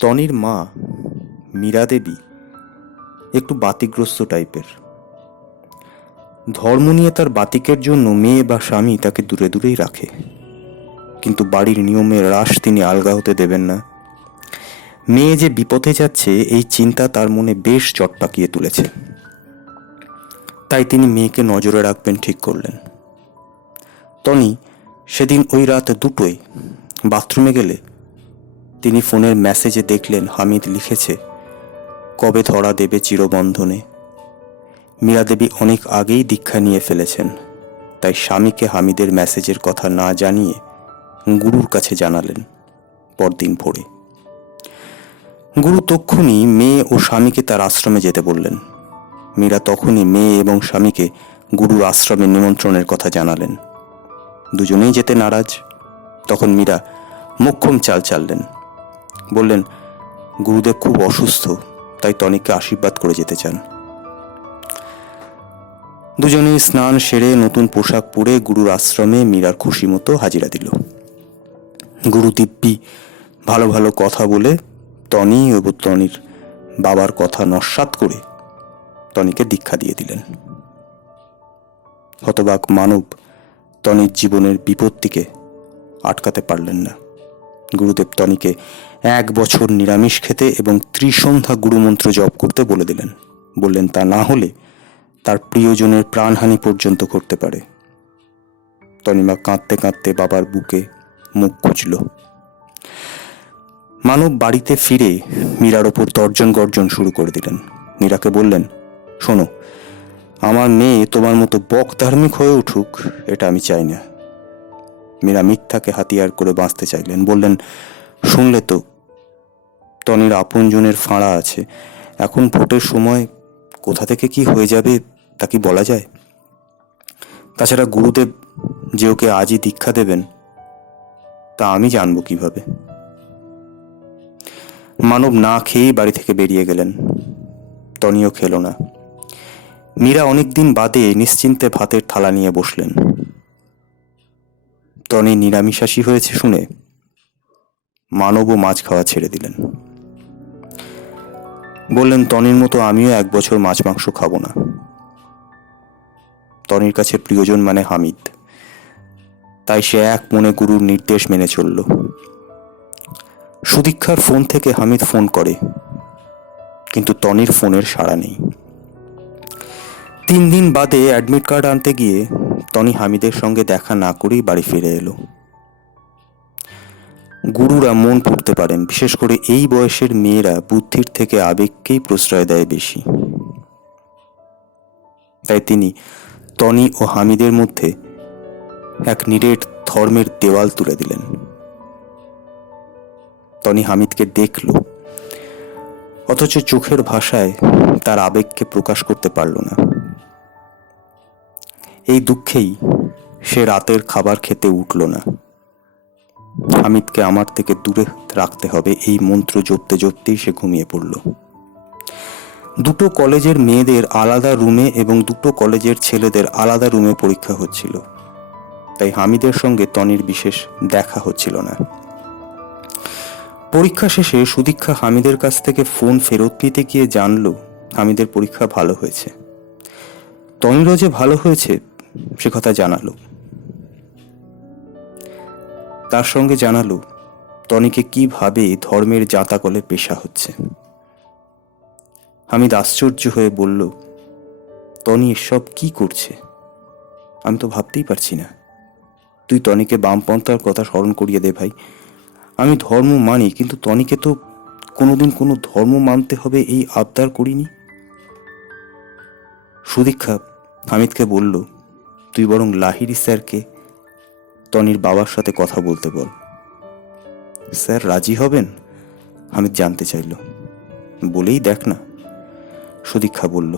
টনির মা মীরা দেবী একটু বাতিগ্রস্ত টাইপের। ধর্ম নিয়ে তার বাতিকের জন্য মেয়ে বা স্বামী তাকে দূরে দূরেই রাখে, কিন্তু বাড়ির নিয়মের হ্রাস তিনি আলগা হতে দেবেন না। মেয়ে যে বিপথে যাচ্ছে এই চিন্তা তার মনে বেশ চট পাকিয়ে তুলেছে, তাই তিনি মেয়েকে নজরে রাখবেন ঠিক করলেন। টনি সেদিন ওই রাত 2টোয় বাথরুমে গেলে তিনি ফোনের মেসেজে দেখলেন হামিদ লিখেছে, কবে ধরা দেবে চিরবন্ধনে। মীরা দেবী অনেক আগেই দীক্ষা নিয়ে ফেলেছেন, তাই স্বামীকে হামিদের মেসেজের কথা না জানিয়ে গুরুর কাছে জানালেন পরদিন ভোরে। গুরু তক্ষুনি মেয়ে ও স্বামীকে তার আশ্রমে যেতে বললেন। মীরা তখনই মেয়ে এবং স্বামীকে গুরুর আশ্রমে নিমন্ত্রণের কথা জানালেন। দুজনেই যেতে নারাজ। তখন মীরা মোক্ষম চাল চাললেন, বললেন গুরুদেব খুব অসুস্থ, তাই টনিককে আশীর্বাদ করে যেতে চান। দুজনেই স্নান সেরে নতুন পোশাক পরে গুরুর আশ্রমে মীরার খুশি মতো হাজিরা দিল। গুরু দিব্যি ভালো ভালো কথা বলে টনি ও টনির বাবার কথা নস্যাৎ করে টনিকে দীক্ষা দিয়ে দিলেন। হতবাক মানব টনির জীবনের বিপত্তিকে আটকাতে পারলেন না। গুরুদেব টনিকে 1 বছর নিরামিষ খেতে এবং ত্রিসন্ধ্যা গুরুমন্ত্র জপ করতে বলে দিলেন। বললেন তা না হলে তার প্রিয়জনের প্রাণহানি পর্যন্ত ঘটতে পারে। টনিমা কাঁদতে কাঁদতে বাবার বুকে মুখ খুঁজল। মানব বাড়িতে ফিরে মীরার ওপর তর্জন গর্জন শুরু করে দিলেন। মীরাকে বললেন, শোনো, আমার মেয়ে তোমার মতো বক ধার্মিক হয়ে উঠুক, এটা আমি চাই না। মীরা মিথ্যাকে হাতিয়ার করে বাঁচতে চাইলেন। বললেন, শুনলে তো, টনির আপনজনের ফাঁড়া আছে। এখন ভোটের সময় কোথা থেকে কি হয়ে যাবে তা কি বলা যায়? তাছাড়া গুরুদেব যে ওকে আজই দীক্ষা দেবেন তা আমি জানবো কিভাবে? মানব না খেয়েই বাড়ি থেকে বেরিয়ে গেলেন। টনিও খেল না। মীরা অনেকদিন বাদে নিশ্চিন্তে ভাতের থালা নিয়ে বসলেন। টনি নিরামিষাশী হয়েছে শুনে মানবও মাছ খাওয়া ছেড়ে দিলেন। বললেন, টনির মতো আমিও 1 বছর মাছ মাংস খাবো না। টনির কাছে প্রিয়জন মানে হামিদ, তাই সে এক মনে গুরুর নির্দেশ মেনে চলল। সুদীক্ষার ফোন থেকে হামিদ ফোন করে, কিন্তু টনির ফোনের সাড়া নেই। 3 দিন বাদে অ্যাডমিট কার্ড আনতে গিয়ে টনি হামিদের সঙ্গে দেখা না করেই বাড়ি ফিরে এলো। গুরুরা মন পড়তে পারেন, বিশেষ করে এই বয়সের মেয়েরা বুদ্ধির থেকে আবেগকেই প্রশ্রয় দেয় বেশি। তাই তিনি টনি ও হামিদের মধ্যে এক নিরেট ধর্মের দেওয়াল তুলে দিলেন। টনি হামিদকে দেখল, অথচ চোখের ভাষায় তার আবেগকে প্রকাশ করতে পারল না। এই দুঃখেই সে রাতের খাবার খেতে উঠল না। হামিদকে আমার থেকে দূরে রাখতে হবে, এই মন্ত্র জপতে জপতেই সে ঘুমিয়ে পড়ল। 2টো কলেজের মেয়েদের আলাদা রুমে এবং 2টো কলেজের ছেলেদের আলাদা রুমে পরীক্ষা হচ্ছিল, তাই হামিদের সঙ্গে টনির বিশেষ দেখা হচ্ছিল না। পরীক্ষা শেষে সুদীক্ষা হামিদের কাছ থেকে ফোন ফেরত নিতে গিয়ে জানল হামিদের পরীক্ষা ভালো হয়েছে। টনিরও যে ভালো হয়েছে সে কথা জানালো। তার সঙ্গে জানালো টনিকে কিভাবে ধর্মের জাঁতাকলে পেশা হচ্ছে। হামিদ আশ্চর্য হয়ে বলল, টনি এসব কি করছে? আমি তো ভাবতেই পারছি না। তুই টনিকে বামপন্থার কথা স্মরণ করিয়ে দে ভাই। আমি ধর্ম মানি, কিন্তু টনিকে তো কোনোদিন কোনো ধর্ম মানতে হবে এই আবদার করিনি। সুদীক্ষা হামিদকে বলল, তুই বরং লাহিড়ী স্যারকে টনির বাবার সাথে কথা বলতে বল। স্যার রাজি হবেন? হামিদ জানতে চাইল। বলেই দেখ না, সুদীক্ষা বলল।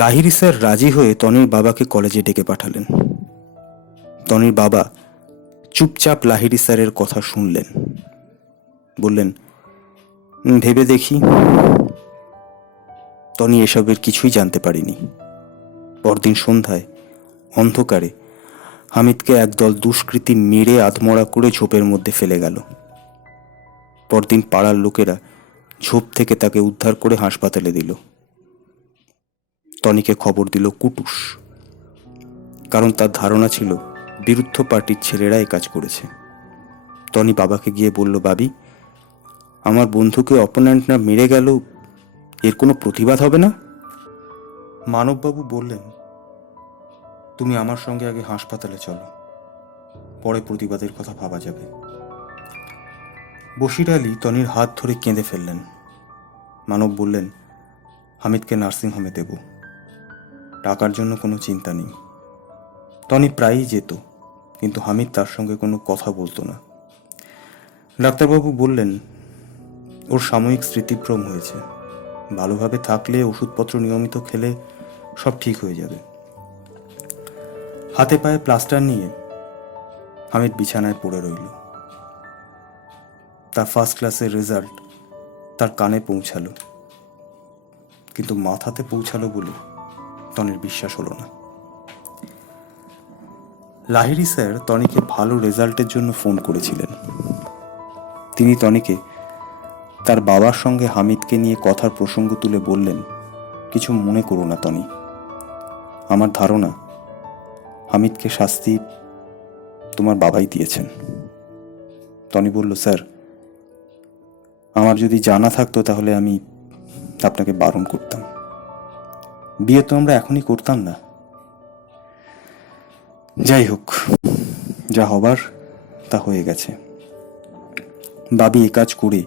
লাহিড়ী স্যার রাজি হয়ে টনির বাবাকে কলেজে ডেকে পাঠালেন। টনির বাবা চুপচাপ লাহিড়ী স্যারের কথা শুনলেন। বললেন, ভেবে দেখি। টনি এসবের কিছুই জানতে পারেনি। পরদিন সন্ধ্যায় অন্ধকারে হামিদকে একদল দুষ্কৃতী মেরে আধমরা করে ঝোপের মধ্যে ফেলে গেল। পরদিন পাড়ার লোকেরা ঝোপ থেকে তাকে উদ্ধার করে হাসপাতালে দিল। টনিকে খবর দিল কুটুস, কারণ তার ধারণা ছিল বিরুদ্ধ পার্টির ছেলেরা এই কাজ করেছে। টনি বাবাকে গিয়ে বলল, বাবি, আমার বন্ধুকে অপোনেন্টরা মেরে গেল, এর কোনো প্রতিবাদ হবে না? মানববাবু বললেন, তুমি আমার সঙ্গে আগে হাসপাতালে চলো, পরে প্রতিবাদের কথা ভাবা যাবে। বশির আলী টনির হাত ধরে কেঁদে ফেললেন। মানব বললেন, হামিদকে নার্সিংহোমে দেব, টাকার জন্য কোনো চিন্তা নেই। টনি প্রায়ই যেত, কিন্তু হামিদ তার সঙ্গে কোনো কথা বলতো না। ডাক্তারবাবু বললেন, ওর সাময়িক স্মৃতিভ্রম হয়েছে, ভালোভাবে থাকলে ওষুধপত্র নিয়মিত খেলে সব ঠিক হয়ে যাবে। হাতে পায়ে প্লাস্টার নিয়ে হামিদ বিছানায় পড়ে রইল। তার ফার্স্ট ক্লাসের রেজাল্ট তার কানে পৌঁছালো, কিন্তু মাথাতে পৌঁছালো বলে টনির বিশ্বাস হলো না। লাহিড়ী স্যার টনিকে ভালো রেজাল্টের জন্য ফোন করেছিলেন। তিনি টনিকে তার বাবার সঙ্গে হামিদকে নিয়ে কথার প্রসঙ্গ তুলে বললেন, কিছু মনে করো না টনি, আমার ধারণা হামিদকে শাস্তি তোমার বাবাই দিয়েছেন। টনি বলল, স্যার, আমার যদি জানা থাকতো তাহলে আমি আপনাকে বারণ করতাম, বিয়ে তো আমরা এখনই করতাম না। যাই হোক, যা হবার তা হয়ে গেছে। বাবি এ কাজ করে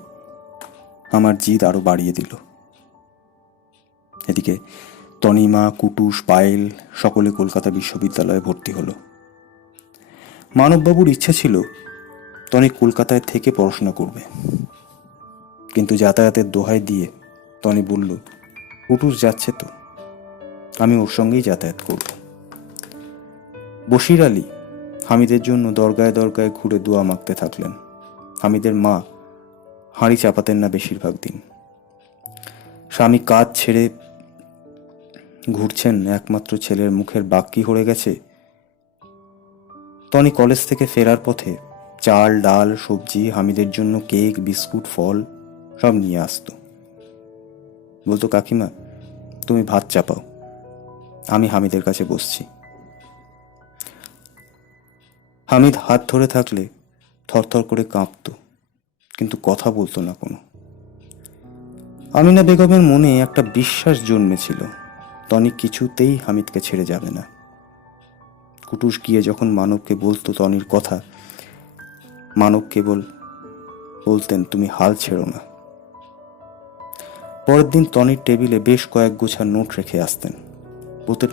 আমার জিদ আরো বাড়িয়ে দিল। এদিকে তনিমা, কুটুস, পায়েল সকলে কলকাতা বিশ্ববিদ্যালয়ে ভর্তি হলো। মানববাবুর ইচ্ছে ছিল টনি কলকাতায় থেকে পড়াশোনা করবে, কিন্তু যাতায়াতের দোহাই দিয়ে টনি বলল, কুটুস যাচ্ছে তো, আমি ওর সঙ্গেই যাতায়াত করব। বশির আলী হামিদের জন্য দরগায় দরগায় ঘুরে দোয়া মাগতে থাকলেন। হামিদের মা হাঁড়ি চাপাতেন না বেশিরভাগ দিন। স্বামী কাজ ছেড়ে ঘুরছেন, একমাত্র ছেলের মুখের বাক্যি হয়ে গেছে। টনি কলেজ থেকে ফেরার পথে চাল, ডাল, সবজি, হামিদের জন্য কেক, বিস্কুট, ফল সব নিয়ে আসতো। বলতো, কাকিমা, তুমি ভাত চাপাও, আমি হামিদের কাছে বসছি। হামিদ হাত ধরে থাকলে থরথর করে কাঁপত, কিন্তু কথা বলতো না কোনো। আমিনা বেগমের মনে একটা বিশ্বাস জন্মেছিল, টনি কিছুতেই হামিদকে ছেড়ে যাবে না। কুটুস গিয়ে যখন মানবকে বলতো টনির কথা, মানব কেবল বলতেন, তুমি হাল ছেড়ো না। পরের দিন টনির টেবিলে বেশ কয়েক গোছা নোট রেখে আসতেন, বলতেন,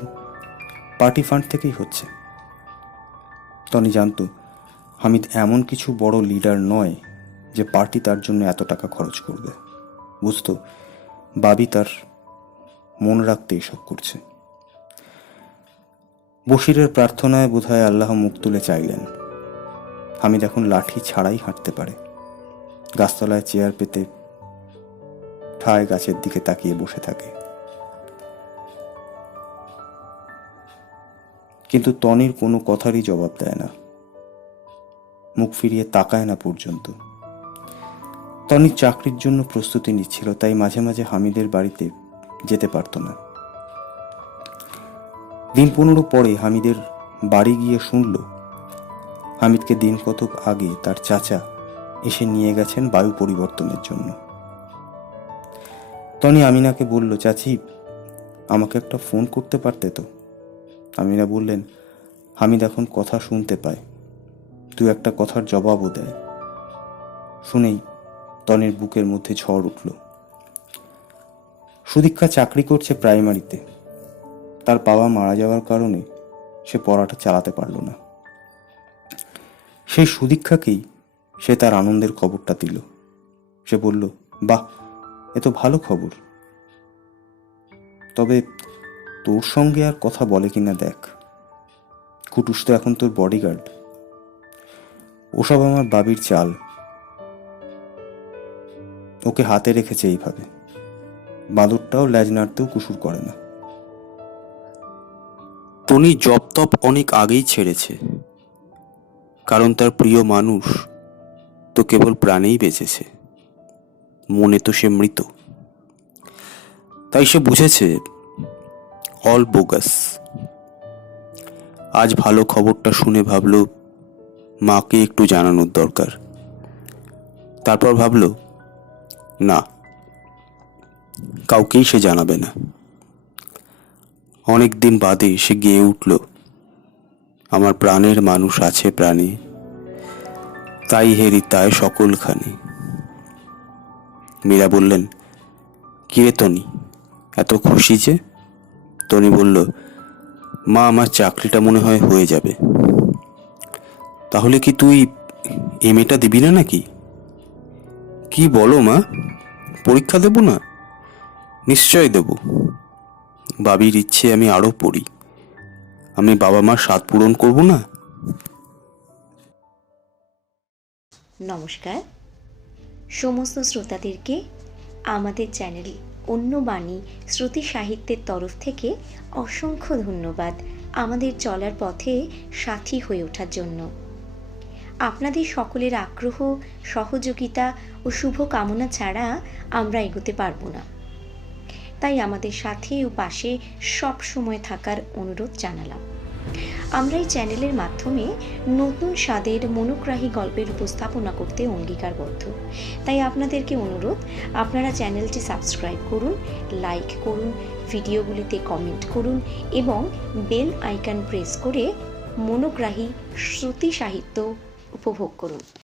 পার্টি ফান্ড থেকেই হচ্ছে। টনি জানত হামিদ এমন কিছু বড় লিডার নয় যে পার্টি তার জন্য এত টাকা খরচ করবে। বুঝতো বাবি তার মন রাখতে এসব করছে। বশিরের প্রার্থনায় বোধহয় আল্লাহ মুখ তুলে চাইলেন। হামিদ এখন লাঠি ছাড়াই হাঁটতে পারে। গাছতলায় চেয়ার পেতে ঠায় গাছের দিকে তাকিয়ে বসে থাকে। কিন্তু টনির কোনো কথারই জবাব দেয় না, মুখ ফিরিয়ে তাকায় না পর্যন্ত। টনি চাকরির জন্য প্রস্তুতি নিচ্ছিল, তাই মাঝে মাঝে হামিদের বাড়িতে যেতে পারত না। দিন 15 পরে হামিদের বাড়ি গিয়ে শুনল হামিদকে দিন কতক আগে তার চাচা এসে নিয়ে গেছেন বায়ু পরিবর্তনের জন্য। টনি আমিনাকে বলল, চাচি, আমাকে একটা ফোন করতে পারতে তো। আমিনা বললেন, হামিদ এখন কথা শুনতে পায়, তুই একটা কথার জবাবও দেয়। শুনেই টনির বুকের মধ্যে ঝড় উঠল। সুদীক্ষা চাকরি করছে প্রাইমারিতে। তার বাবা মারা যাওয়ার কারণে সে পড়াটা চালাতে পারল না। সেই সুদীক্ষাকেই সে তার আনন্দের খবরটা দিল। সে বলল, বাহ, এ তো ভালো খবর, তবে তোর সঙ্গে আর কথা বলে কিনা দেখ। কুটুস তো এখন তোর বডিগার্ড। ওসব আমার বাবির চাল, ওকে হাতে রেখেছে এইভাবে। বাঁদরটা একটাও ল্যাজ নাড়তেও কুসুর করে না। টনি জপ তপ অনেক আগেই ছেড়েছে, কারণ তার প্রিয় মানুষ তো কেবল প্রাণেই বেঁচেছে, মনে তো সে মৃত। তাই সে বুঝেছে অল বোগাস। আজ ভালো খবরটা শুনে ভাবল মাকে একটু জানানোর দরকার। তারপর ভাবল না, কাউকেই সে জানাবে না। অনেক দিন বাদে সে গেয়ে উঠল, আমার প্রাণের মানুষ আছে প্রাণে, তাই হেরি তাই সকলখানে। মীরা বললেন, কিরে টনি, এত খুশি যে? টনি বলল, মা, আমার চাকরিটা মনে হয় হয়ে যাবে। তাহলে কি তুই এমএটা দিবি না নাকি? কি বলো মা, পরীক্ষা দেব না? নিশ্চয় দেব। বাবির ইচ্ছে আমি আরো পড়ি, আমি বাবা মার স্বাদ পূরণ করব না? নমস্কার সমস্ত শ্রোতাদেরকে আমাদের চ্যানেল অন্য বাণী শ্রুতি সাহিত্যের তরফ থেকে অসংখ্য ধন্যবাদ আমাদের চলার পথে সাথী হয়ে ওঠার জন্য। আপনাদের সকলের আগ্রহ, সহযোগিতা ও শুভ কামনা ছাড়া আমরা এগোতে পারবো না। তাই আমাদের সাথে ও পাশে সব সময় থাকার অনুরোধ জানালাম। আমরা এই চ্যানেলের মাধ্যমে নতুন স্বাদের মনোগ্রাহী গল্পের উপস্থাপনা করতে অঙ্গীকারবদ্ধ। তাই আপনাদেরকে অনুরোধ, আপনারা চ্যানেলটি সাবস্ক্রাইব করুন, লাইক করুন, ভিডিওগুলিতে কমেন্ট করুন এবং বেল আইকন প্রেস করে মনোগ্রাহী শ্রুতি সাহিত্য উপভোগ করুন।